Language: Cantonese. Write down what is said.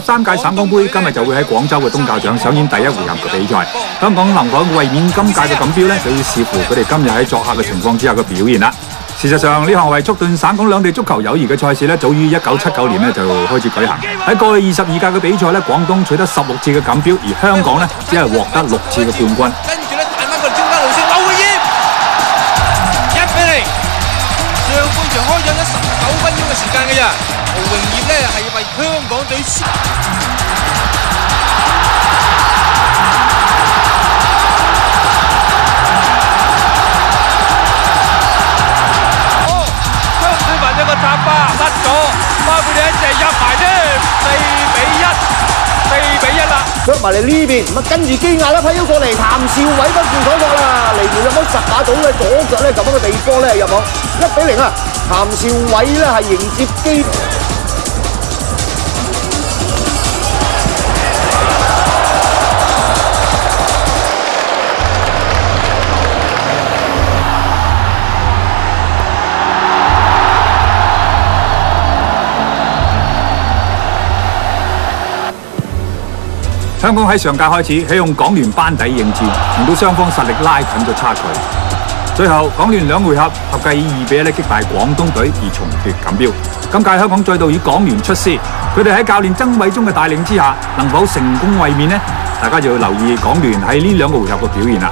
13屆省港杯今日就會喺廣州嘅東較場上演第一回合嘅比賽。香港能否衛冕今屆嘅錦標呢，就要視乎佢哋今日喺作客嘅情況之下嘅表現啦。事實上，呢項為促進省港兩地足球友誼嘅賽事呢，早於1979年呢就開始舉行。喺過去22屆嘅比賽呢，廣東取得16次嘅錦標，而香港呢只係獲得6次嘅冠軍。跟住咧彈翻過嚟中間路線，劉會業1-0。上半場開咗19分鐘嘅時間嘅咋，劉榮業咧係為香港隊輸。一個插巴甩咗，包括你一隻入埋添，4-1啦。腳埋嚟呢邊，咁啊跟住基亞啦，批咗過嚟，譚兆偉不負所託啦，嚟回入咗10碼到嘅左腳咧，咁樣嘅地波咧入網1-0啊！譚兆偉咧係迎接基。香港喺上屆開始起用港聯班底應戰，令到雙方實力拉近咗差距。最後港聯2回合合計以2-1擊敗廣東隊而重奪錦標。今屆香港再度以港聯出師，佢哋喺教練曾偉忠嘅帶領之下，能否成功衛冕呢？大家就要留意港聯喺呢2個回合嘅表現啦。